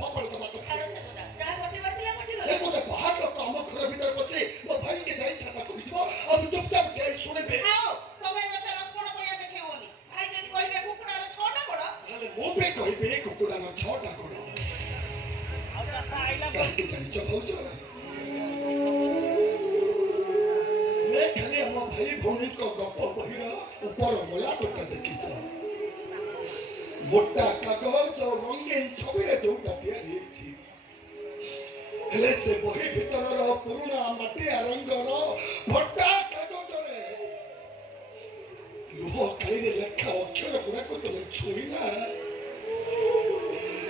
फापड़ दबा तो आरो से गोदा जा गोटी बरतिला गोटी ए गोटे बाहर लोक हम घर भीतर बसे मो भाई के जाई छाता को दिबो अब चुपचाप के सुनेबे आओ तमे एते रखण करिया देखेओनी भाई जदी कहिबे कुकुडा रे 6टा गोड़ हाले मो पे कहिबे कुकुडा रो 6टा गोड़ के जानी चबाउछ मैं खाली हम भाई भौनी को गप बहिरा ऊपर मोला टोटा देखि छ मोटा कागज और रंगीन छवि रे जोटा तैयारी छी हेले से बही भीतर रो पुराना माटिया रंग रो मोटा कागज रे लुह काली रे लेखा अक्षर गुड़ा को तुम छुईना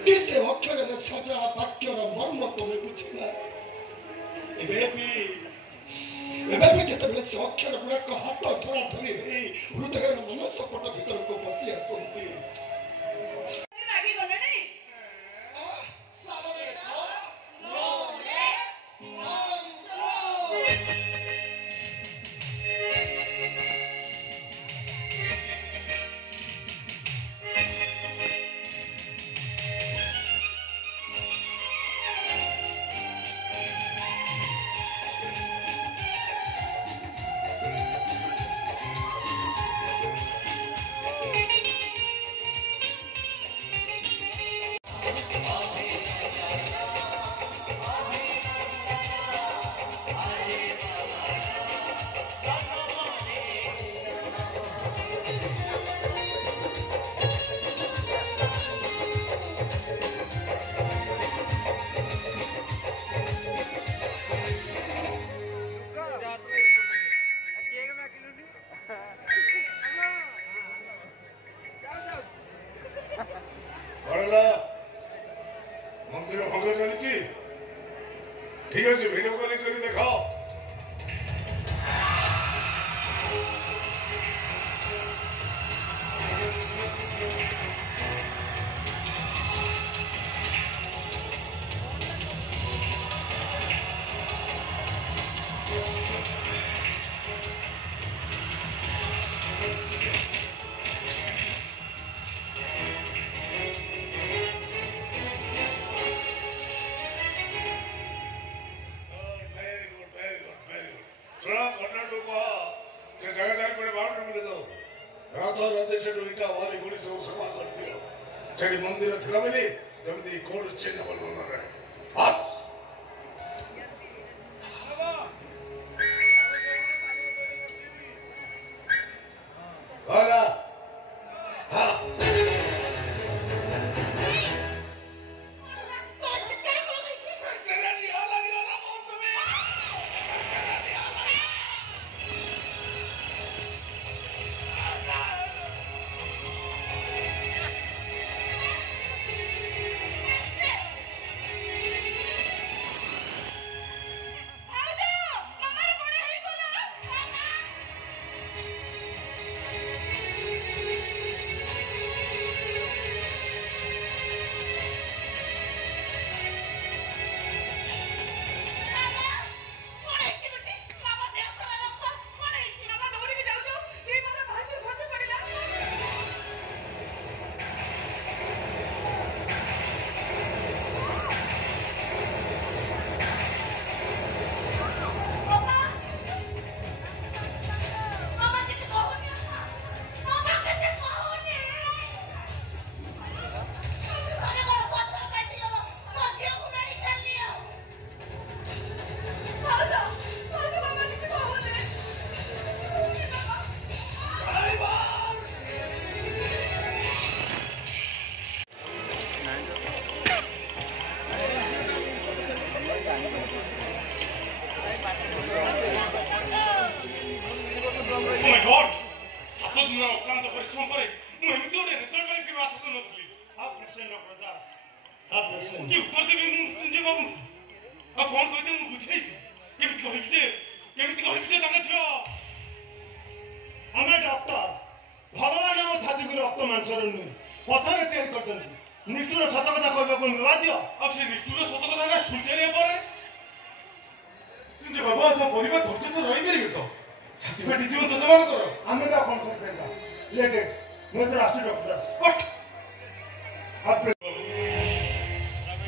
किसे अक्षर रे सजा वाक्य रो मर्म तुम बुझिना एबे जेतेबेले से अक्षर गुड़ा को हाथ धरा धरी हे हृदय रो मन सपट भीतर को बसी आसंती रागी गले नहीं मंदिर भंग चली ठीक है वीडियो कॉलिंग कर देखाओ मंदिर थिला बेले जल्दी कोड चिन्ह बोल रहे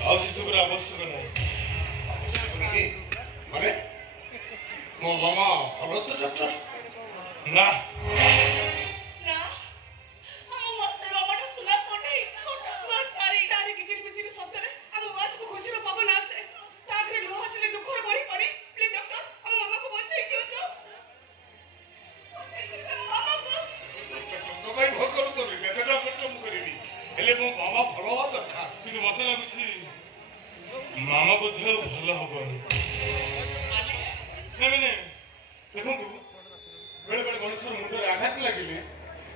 ଆଉ ସେସବୁର ଆବଶ୍ୟକ ନାହିଁ। ଆବଶ୍ୟକ ନାହିଁ ମାନେ ମୋ ମାମା ଭଲ ତ ଡକ୍ଟର? ନା ନା ଆମ ମସ୍ତର ବାବାଟା ସୁନା କୋଠେଇ କୋଠା ସାରି ଡାରି କିଚିର କିଚିର ଶବ୍ଦରେ ଆମ ୱାସକୁ ଖୁସିର ପବନ ଆସେ। ତା ଆଖରେ ଲୁହ ଆସିଲେ ଦୁଃଖର ବଢି ପଡେ। ପ୍ଲିଜ ଡକ୍ଟର ଆମ ମାମାକୁ ବଞ୍ଚେଇ ଦିଅନ୍ତୁ। ଟଙ୍କା ପାଇଁ ଭୟ କରନ୍ତୁନି, ଯେତେ ଟଙ୍କା ଖର୍ଚ୍ଚ ମୁଁ କରିବି, ହେଲେ ମୋ ମାମା ଭଲ ହବା ଦରକାର। କିନ୍ତୁ ମତେ ଲାଗୁଛି ମାମା ବୋଧେ ଆଉ ଭଲ ହବନି। ମାନେ ଦେଖନ୍ତୁ, ବେଳେ ବେଳେ ମଣିଷର ମୁଣ୍ଡରେ ଆଘାତ ଲାଗିଲେ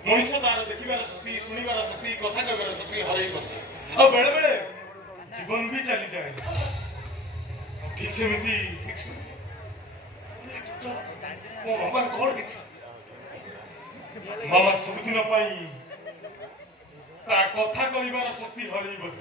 ମଣିଷ ତାର ଦେଖିବାର ଶକ୍ତି, ଶୁଣିବାର ଶକ୍ତି, କଥା କହିବାର ଶକ୍ତି ହରେଇ ବସେ, ଆଉ ବେଳେ ବେଳେ ଜୀବନ ବି ଚାଲିଯାଏ। ଠିକ ସେମିତି ମୋ ମାମାର କଣ କିଛି? ମାମା ସବୁଦିନ ପାଇଁ ତା କଥା କହିବାର ଶକ୍ତି ହରେଇ ବସେ।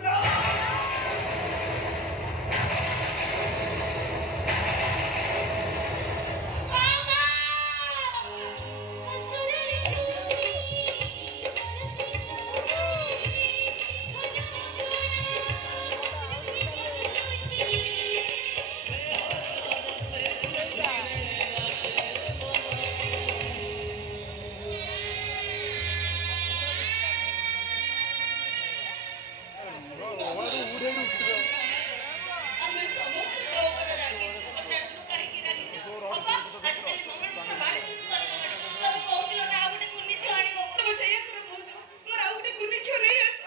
ଆମେ ସମସ୍ତେ ତୋ ଉପରେ ରାଗିଛୁ। ପଚାରୁଛୁ କାହିଁକି ରାଗିଛୁ? ବାପା ଆଜିକାଲି ମାମାଟା ଭାରି ଦୁଷ୍ଟ ହେଲାଣି। ତମେ କହୁଥିଲ ନା ଆଉ ଗୋଟେ କୁନି ଝିଅ ଆଣିବ। ତମେ ସେଇଆ କର ଭାଉଜ, ମୋର ଆଉ ଗୋଟେ କୁନି ଝିଅ ନେଇ ଆସ।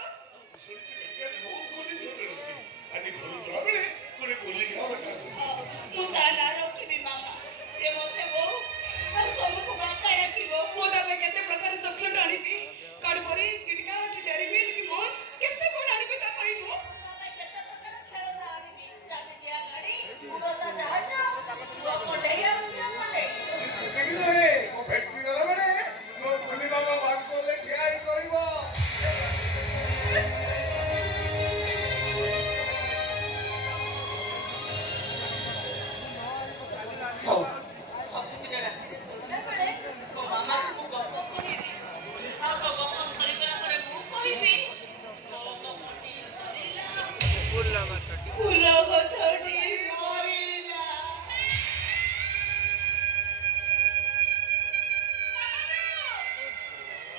ଶୁଣିଛି ମେଡିକାଲ ବହୁତ କୋଲି ଝିଅ ମିଳନ୍ତି। ଆଜି ଘରୁ ଗଲାବେଳେ ଗୋଟେ କୋଲି ଝିଅ ବସା ମୁଁ ତା ନାଁ ରଖିବି ମାମା। ସେ ମତେ ବୋଉ ଆଉ ତମକୁ ବାପା ଡାକିବ। ମୁଁ ତା ପାଇଁ କେତେ ପ୍ରକାର ଚକୋଲେଟ ଆଣିବି। କାଡବରି, କିଟକାଟ, ଡେରି ମିଲ୍କ, ମଞ୍ଚ କେତେ କଣ ଆଣିବି ତା ପାଇଁ ମୁଁ। କେତେ ପ୍ରକାର ଖେଳନା ଆଣିବି। ଚାଲିକିଆ ଗାଡି, ଉଡ଼ନ୍ତା ଜାହାଜ, ପୁଅ କଣ୍ଢେଇ ଆଉ ଝିଅ କଣ୍ଢେଇ। ସେତିକି ନୁହେଁ, ମୋ ଫ୍ୟାକ୍ଟ୍ରି ଗଲାବେଳେ ମୋ କୁନି ମାମା ବାଦ କଲେ ଠିଆ ହେଇ କହିବ। ସବୁଦିନ ରାତିରେ ଶୋଇଲା ବେଳେ ମୋ ମାମାକୁ ମୁଁ ଗପ କହିବି। ଆଉ ମୋ ଗପ ସରିଗଲା ପରେ ମୁଁ କହିବି, ମୋ ଗପଟି ସରିଲା, ଫୁଲ ଗଛଟି ମରିଲା।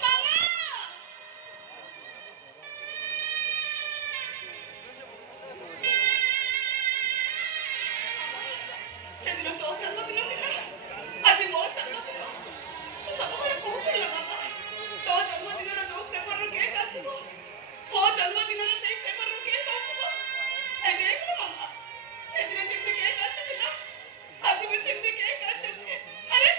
ମାମା! ସେଦିନ ତୋ ଜନ୍ମଦିନ ଥିଲା, ଆଜି ମୋ ଜନ୍ମଦିନ। ତୁ ସବୁବେଳେ କହୁଥିଲ ମାମା, ତୋ ଜନ୍ମଦିନର ଯୋଉ ଫ୍ଲେଭରର କେକ୍ ଆସିବ, ମୋ ଜନ୍ମଦିନର ସେଇ ଫ୍ଲେଭରର କେକ୍ ଆସିବ। ଏ ଦେଖିଲ ମାମା, ସେଦିନ ଯେମିତି କେକ୍ ଆସିଥିଲା, ଆଜି ବି ସେମିତି କେକ୍ ଆସିଛି। ଆରେ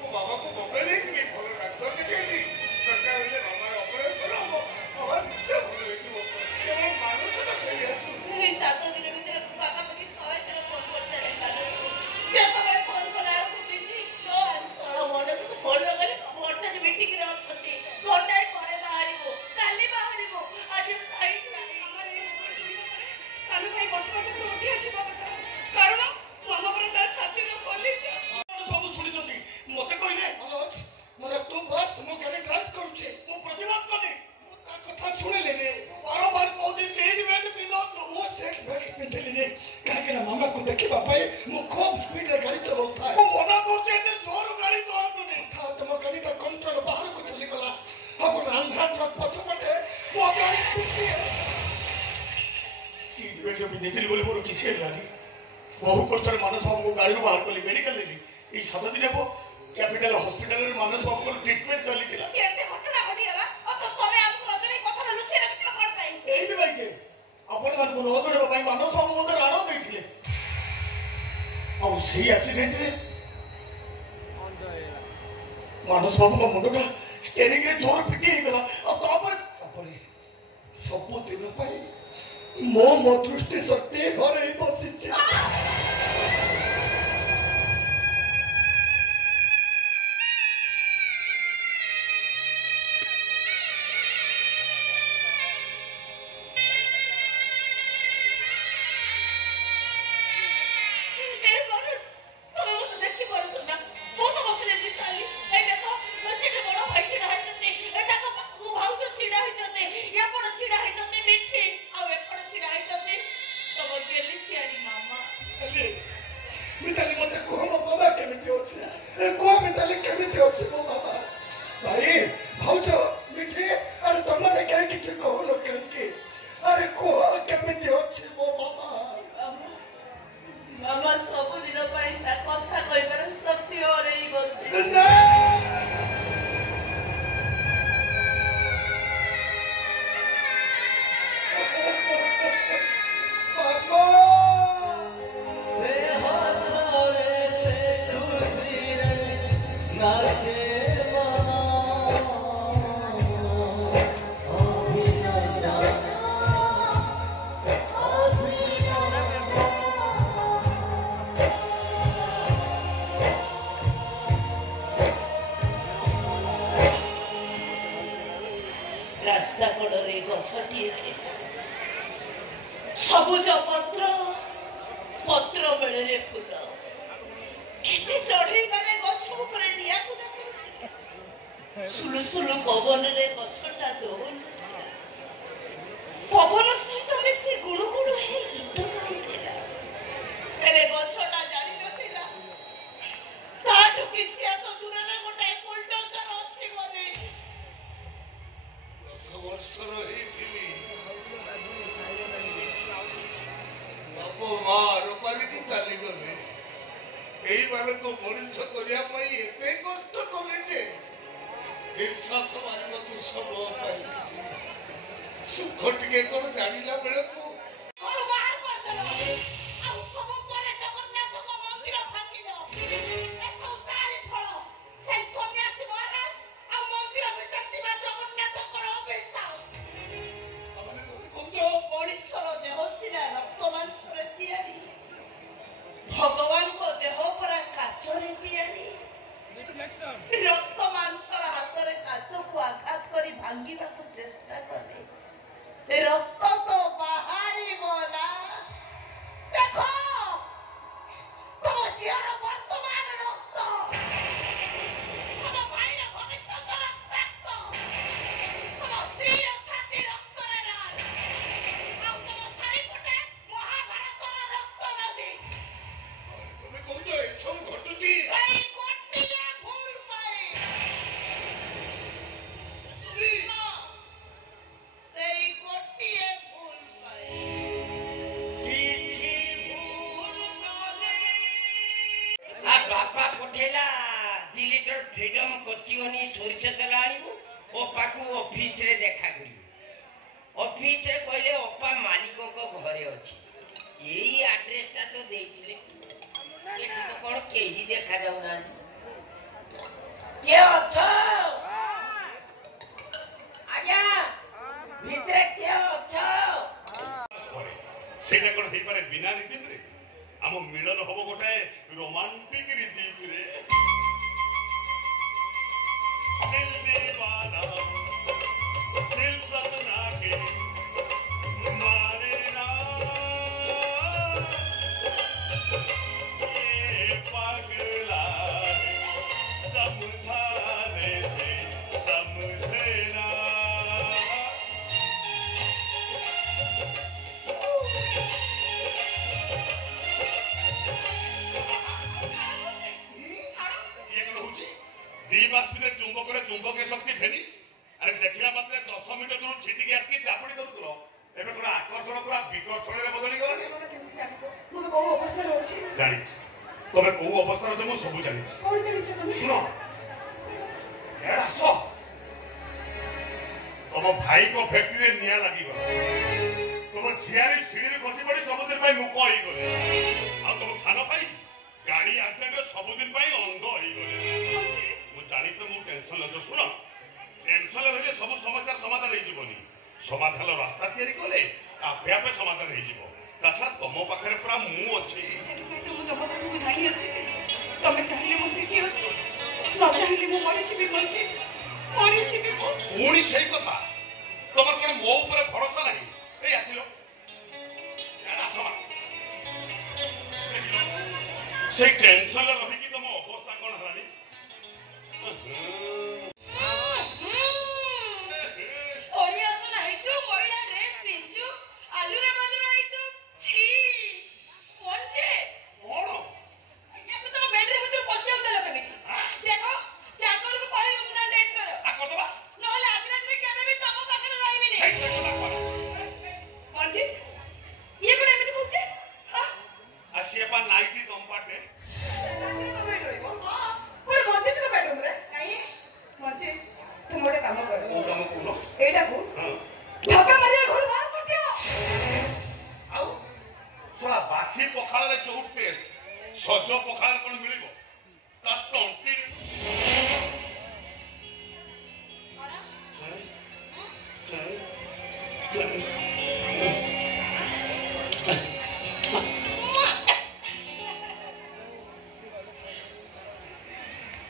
ମୋ ବାବାକୁ ବମ୍ବେ ନେଇଥିଲି, ଭଲ ଡାକ୍ତର ଦେଖେଇଲି। ଦରକାର ହେଲେ ମାମାର ଅପରେସନ ହବ। ମାମା ନିଶ୍ଚୟ ଭଲ ହେଇଯିବ। କେବଳ ମାନସଟା ଫେରି ଆସୁ। ଏଇ 7 ଦିନ ଭିତରେ ମୁଁ ପାଖାପାଖି 100 ଥର ଫୋନ କରିସାରିଲି ମାନସକୁ। ଯେତେବେଳେ ଫୋନ କଲା ବେଳକୁ ବିଜି, ନୋ ଆନ୍ସର। ଆଉ ମନୋଜକୁ ଫୋନ ଲଗାଇଲେ ସବୁ ଅର୍ଜେଣ୍ଟ ମିଟିଂରେ ଅଛନ୍ତି। ଘଣ୍ଟାଏ ପରେ ବାହାରିବୁ, କାଲି ବାହାରିବୁ, ଆଜି ଫ୍ଲାଇଟ୍ ନାହିଁ। ଆମର ଏଇ ଖବର ଶୁଣିବା ପରେ ସାନ ଭାଇ ବସିବା ଚକରୁ ଉଠି ଆସିବା କଥା। କାରଣ ମାମା ପରେ ତା ଛାତିର କଲିଜା। ସବୁ ଶୁଣିଛନ୍ତି। ମତେ କହିଲେ ମନୋଜ, ମାନେ ତୁ ବସ୍, ମୁଁ ଗାଡି ଡ୍ରାଇଭ୍ କରୁଛି। ମୁଁ ପ୍ରତିବାଦ କଲି। ମୁଁ ତା କଥା ଶୁଣିଲିନି। ମୁଁ ବାରମ୍ବାର କହୁଛି ସିଟ୍ ବେଲ୍ଟ ପିନ୍ଧନ୍ତୁ। ମୁଁ ସିଟ୍ ବେଲ୍ଟ ପିନ୍ଧିଲିନି, କାହିଁକି ନା ମାମାକୁ ଦେଖିବା ପାଇଁ ମୁଁ ଖୁବ୍ ସ୍ପିଡରେ ଗାଡି ଚଲାଉଥାଏ। ମୁଁ ମନା କରୁଛି ଏତେ ଜୋର ଗାଡି ଚଳାନ୍ତୁନି। ତମ ଗାଡିଟା କଣ୍ଟ୍ରୋଲ ବାହାରକୁ ଚାଲିଗଲା, ଆଉ ଗୋଟେ ଆନ୍ଧ୍ରା ଟ୍ରକ୍ ପଛପଟେ ମୋ ଗାଡି ସିଟ୍ ବେଲ୍ଟ ପିନ୍ଧିଥିଲି ବୋଲି ମୋର କିଛି ହେଲାନି। ବହୁ କଷ୍ଟରେ ମାନସ ବାବୁଙ୍କୁ ଗାଡ଼ିରୁ ବାହାର କଲି, ମେଡିକାଲ ନେଲି। ଏଇ 7 ଦିନ ହେବ କ୍ୟାପିଟାଲ ହସ୍ପିଟାଲରେ ମାନସ ବାବୁଙ୍କର ଟ୍ରିଟମେଣ୍ଟ ଚାଲିଥିଲା। ଏତେ ଘଟଣା ଘଟିଗଲା, ଅଥଚ ତମେ ଆମକୁ ନ ଜଣେଇ କଥାଟା ଲୁଚେଇ ରଖିଥିଲ କଣ ପାଇଁ? ଏଇଥିପାଇଁ ଯେ ଆପଣମାନଙ୍କୁ ନ ଜଣେଇବା ପାଇଁ ମାନସ ବାବୁ ମୋତେ ରାଣ ଦେଇଥିଲେ। ଆଉ ସେଇ ଆକ୍ସିଡେଣ୍ଟରେ ମାନସ ବାବୁଙ୍କ ମୁଣ୍ଡଟା ଷ୍ଟେରିଂରେ ଜୋର ପିଟି ହେଇଗଲା। ଆଉ ତାପରେ ସବୁଦିନ ପାଇଁ ମୋ ଦୃଷ୍ଟି ଶକ୍ତି ହରେଇ ବସିଛି। କେତେ ଚଢେଇମାନେ ଗଛ ଉପରେ ନିଆଁ କୁଦା କରୁଥିଲେ। ସୁଲୁ ସୁଲୁ ପବନରେ ଗଛଟା ଦୋହଲୁଥିଲା। ପବନ ସହିତ ମିଶି ଗୁଣୁ ଗୁଣୁ ହେଇ ଗୀତ ଗାଉଥିଲା। ହେଲେ ଗଛଟା ଜାଣିନଥିଲା ତାଠୁ କିଛି ହାତ ଦୂରରେ ଗୋଟାଏ ବୁଲଡୋଜର ଅଛି ବୋଲି। 10 ବର୍ଷର ହେଇଥିଲି ବାପ ମା ରୂପାଲିକି ଚାଲିଗଲେ। ଏଇମାନଙ୍କୁ ମଣିଷ କରିବା ପାଇଁ ଏତେ କଷ୍ଟ କଲେ ଯେ ନିଶ୍ୱାସ ମାରିବାକୁ ସମୟ ପାଇଲେ। ସୁଖ ଟିକେ କଣ ଜାଣିଲା ବେଳକୁ ଘରୁ ବାହାର କରିଦେଲ। ଆଉ ସବୁ ପରେ ଜଗନ୍ନାଥଙ୍କ ମନ୍ଦିର ଭାଙ୍ଗିଲ। ଏସବୁ ତାରି ଫଳ। ସେଇ ସନ୍ନ୍ୟାସୀ ମହାରାଜ ଆଉ ମନ୍ଦିର ଭିତରେ ଥିବା ଜଗନ୍ନାଥଙ୍କର ଅଭିଶାପ। ତମେ କହୁଛ ମଣିଷର ଦେହ ସିନା ରକ୍ତ ମାଂସରେ ତିଆରି, ଭଗବାନଙ୍କ ଦେହ ପରା କାଚରେ ତିଆରି। ରକ୍ତ ମାଂସର ହାତରେ କାଚକୁ ଆଘାତ କରି ଭାଙ୍ଗିବାକୁ ଚେଷ୍ଟା କଲେ ରକ୍ତ ତ ବାହାରିବ ନା। ଦେଖ ତମ ଝିଅର ବର୍ତ୍ତମାନ ରକ୍ତ, ତମ ଭାଇର ଭବିଷ୍ୟତ ରକ୍ତାକ୍ତ, ତମ ସ୍ତ୍ରୀର ଛାତି ରକ୍ତରେ ଲାଲ, ଆଉ ତମ ଚାରିପଟେ ମହାଭାରତର ରକ୍ତ ନଦୀ। ତମେ କହୁଛ ଏସବୁ ଘଟୁଛି ସେଇ ଗୋଟିଏ ଭୁଲ ପାଇଁ। ସେଇ ଗୋଟିଏ ଭୁଲ ପାଇଁ। ବାପା ପଠେଇଲା 2 ଲିଟର ଫ୍ରିଡମ କଚିବନି ସୋରିଷ ତେଲ ଆଣିବୁ ଅପାକୁ ଅଫିସରେ ଦେଖା କରିବୁ। ଅଫିସରେ କହିଲେ ଅପା ମାଲିକଙ୍କ ଘରେ ଅଛି। ଏଇ ଆଡ୍ରେସଟା ତ ଦେଇଥିଲେ। ଏଠି ତ କଣ କେହି ଦେଖାଯାଉନାହାନ୍ତି। କିଏ ଅଛ? ଆଜ୍ଞା ଭିତରେ କିଏ ଅଛ? ସେଇଟା କଣ ହେଇପାରେ ବିନା ରିଦିମରେ? ଆମ ମିଳନ ହବ ଗୋଟାଏ ରୋମାଣ୍ଟିକ ରିଦିମରେ। दिल दीवाना दिल सपना के मारे ना ये पगला समझाने से समझे ना। ଦିବାସ୍ମିରେ ଚୁମ୍ବକରେ ଚୁମ୍ବକୀୟ ଶକ୍ତି ଭେନିସ୍। ଆରେ ଦେଖିଲା ମାତ୍ରେ 10 ମିଟର ଦୂର ଛିଟିକି ଆସିକି ଚାପୁଡ଼ି ଧରୁଥିଲ। ଏବେ କଣ ଆକର୍ଷଣ ପୁରା ବିକର୍ଷଣରେ ବଦଳି ଗଲାଣି? ଜାଣିଛି ତମେ କୋଉ ଅବସ୍ଥାରେ ଅଛ, ମୁଁ ସବୁ ଜାଣିଛି। ଶୁଣ ଇଆଡ଼େ ଆସ। ତମ ଭାଇଙ୍କ ଫ୍ୟାକ୍ଟ୍ରିରେ ନିଆଁ ଲାଗିଗଲା। ତମ ଝିଆରୀ ସିଡ଼ିରେ ଖସି ପଡ଼ି ସବୁଦିନ ପାଇଁ ମୁକ ହେଇଗଲେ। ଆଉ ତମ ସାନ ଭାଇ ଗାଡି ଆକ୍ସିଡେଣ୍ଟରେ ସବୁଦିନ ପାଇଁ ଅନ୍ଧ ହେଇଗଲେ। ମୁଁ ଜାଣି ତ ମୁଁ ଟେନସନ ଅଛି। ଶୁଣ ଟେନସନରେ ରହିଲେ ସବୁ ସମସ୍ୟାର ସମାଧାନ ହେଇଯିବନି। ସମାଧାନର ରାସ୍ତା ତିଆରି କଲେ ଆପେ ଆପେ ସମାଧାନ ହେଇଯିବ। ତାଛଡା ତମ ପାଖରେ ପୁରା ମୁଁ ଅଛି। ମୁଁ ତମ ପାଖକୁ ଧାଇଁ ଆସିଥିଲି। ତମେ ଚାହିଁଲେ ମୋ ସ୍ଥିତି ଅଛି, ନ ଚାହିଁଲେ ମୁଁ ମରିଯିବି। ମରିଯିବି ମୁଁ। ପୁଣି ସେଇ କଥା, ତମର କଣ ମୋ ଉପରେ ଭରସା ନାହିଁ? ଏଇ ଆସିଲ ସେଇ ଟେନସନରେ ରହିକି ତମ ଅବସ୍ଥା କଣ ହେଲାଣି? ଓଡ଼ିଆ ସୁନା ହେଇଛୁ, ମହିଳା ଡ୍ରେସ ପିନ୍ଧଛୁ, ଆଲୁରେ ବାଲୁରେ ହେଇଛୁ। छी ପଞ୍ଚେ କଣ ୟାକୁ ତମ ବେଡରୁମ ଭିତରୁ ପଶିବାକୁ ଦେଲ କେମିତି? ଦେଖ ଚାକରକୁ କହି ରୁମ ସାନିଟାଇଜ କର। କରିଦବା ନହେଲେ ଆଜି ରାତିରେ କେବେ ବି ତମ ପାଖରେ ରହିବିନି। ମଞ୍ଜିତ ଇଏ କଣ ଏମିତି କହୁଛି? ଆସିଏ ପା ନାଇଟି ତମ ପାଟେ। ତୁମ ଗୋଟେ କାମ କର, କୋଉ କାମ କହୁନ? ଏଇଟାକୁ ଧକ୍କା ମାରିବା ଘରୁ ବାହାର କରିଦିଅ। ଆଉ ଶଳା ବାସି ପଖାଳରେ ଯୋଉ ଟେଷ୍ଟ ସଜ ପଖାଳରେ କଣ ମିଳିବ? ତା ତଣ୍ଟି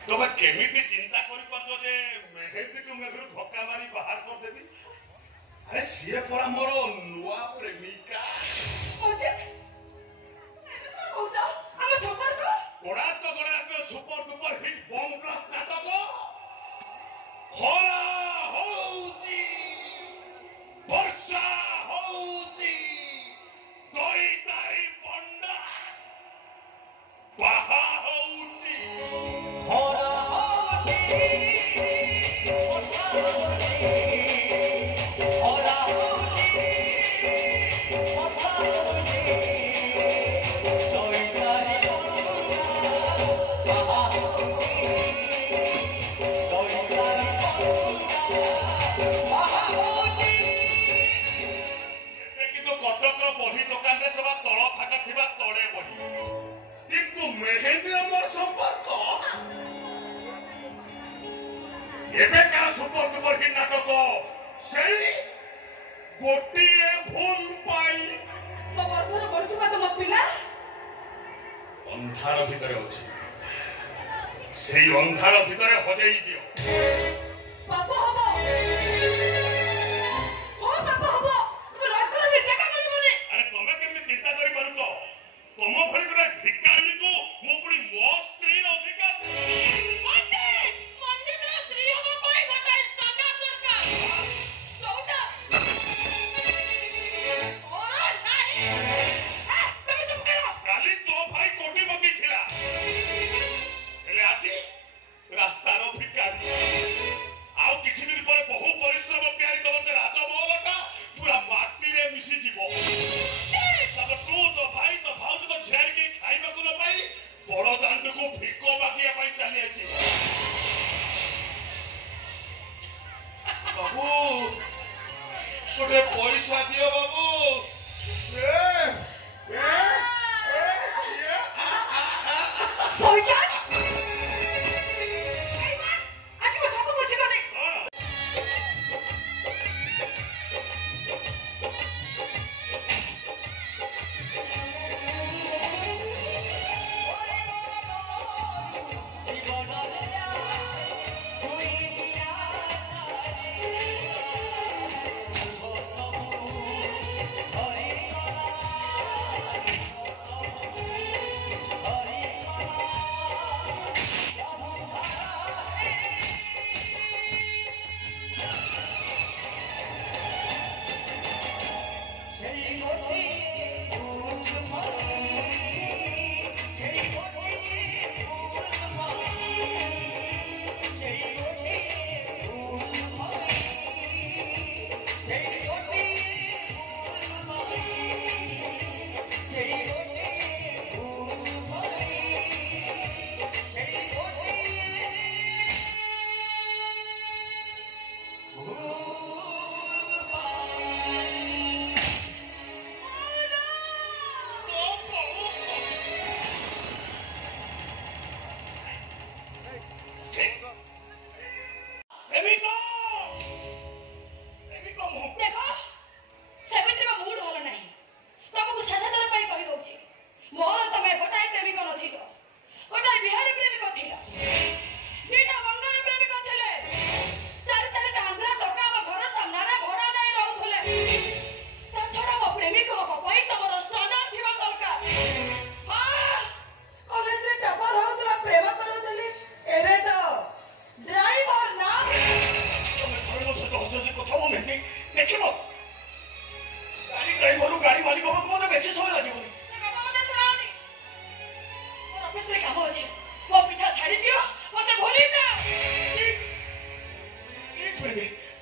ତମେ କେମିତି ଚିନ୍ତା କରିପାରୁଛ ଯେ ମେହେନ୍ଦୀକୁ ମେଘରୁ ଧକ୍କା ମାରି ବାହାର କରିଦେବି? ଆରେ ସିଏ ପରା ମୋର ନୂଆ ପ୍ରେମିକା। ଆମ ସମ୍ପର୍କ ଗୋଡା ତ ଗୋଡା super duper hit bomb blast नाटक खरा होउची वर्षा होउची दईतारी पंडा बाहा होउची खरा होउची खरा होउची कटक बही दुकान रे सब तल थाका थिबा तळे बही किंतु मेहेंदी अमर संपर्क एबे का सुपर डुपर हिट नाटक सेई गोटिए भूल पाई ମୋ ଗର୍ଭରେ ବଢୁଥିବା ତମ ପିଲା अंधार भितरे अछि सेई अंधार भितरे हजेई दियो ପାପ ହବ ହଁ ପାପ ହବ ତମ ରକ୍ତରେ ଜାଗା ମିଳିବନି अरे तमे केमि चिंता करि पारुछ तम भଳି गोटे भिखारी को मो पुणी मो स्त्री अधिकार ମଞ୍ଜେ ମଞ୍ଜେର ସ୍ତ୍ରୀ ହବା ପାଇଁ ଗୋଟେ ଷ୍ଟାଣ୍ଡାର୍ଡ ଦରକାର ଯୋଉଟା ମୋର ନାହିଁ ତମେ ଚୁପ କର काली तो भाई कोटीपति थिला हेले आजी रास्तार भिखारी आउ किछि दिन पर बहु परिश्रम प्यारी तम से राजमहलटा पूरा माटी रे मिसी जीवो तब तू तो भाई तो भाउज तो झेर के खाइबा को न पाई बड़ दांड को भिको बाकिया पाई चली आसी बाबू छोटे पैसा दियो बाबू ସଇକା ଆଜି ମୁଁ ସବୁ ବୁଝିଗଲି ଦେଖ ସେମିତିର ମୁଡ୍ ଭଲ ନାହିଁ ତମକୁ ଶେଷଥର ପାଇଁ କହି ଦଉଛି ମୋର ତମେ ଗୋଟାଏ ପ୍ରେମିକ ନଥିଲ ଗୋଟାଏ ବିହାରୀ ପ୍ରେମିକ ଥିଲ ଦିଟା ବଙ୍ଗାଳୀ ପ୍ରେମିକ ଥିଲେ ଚାରି ଚାରିଟା ଆନ୍ଧ୍ରା ଟୋକା ଆମ ଘର ସାମ୍ନାରେ ଭଡ଼ା ନେଇ ରହୁଥିଲେ ତା ଛଡ଼ା ମୋ ପ୍ରେମିକ ହବା ପାଇଁ ତମର ଷ୍ଟାଣ୍ଡାର୍ଡ ଥିବା ଦରକାର ହଁ କଲେଜରେ ଟପର ହଉଥିଲା ପ୍ରେମ କରୁଥିଲି ଏବେ ତ ଡ୍ରାଇଭର ନା କଥା मेहंदी देखिब गाड़ी ड्राइवर गाड़ी मालिक मत बेसी समय लगे ଅଫିସରେ କାମ ଅଛି ମୋ ପିଠା ଛାଡ଼ି ଦିଅ ମତେ ଭୁଲି ଯାଅ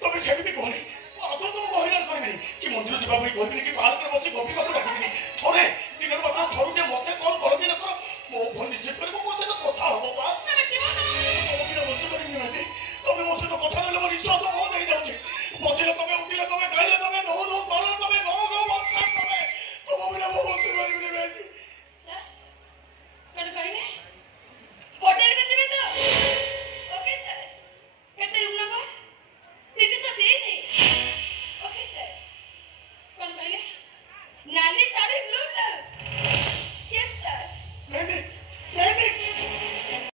ତମେ ସେମିତି କହନି ଆଦୌ ତମକୁ ହଇରାଣ କରିବିନି କି ମନ୍ଦିର ଯିବା ପାଇଁ କହିବିନି କି ପାର୍କରେ ବସି ଗପିବାକୁ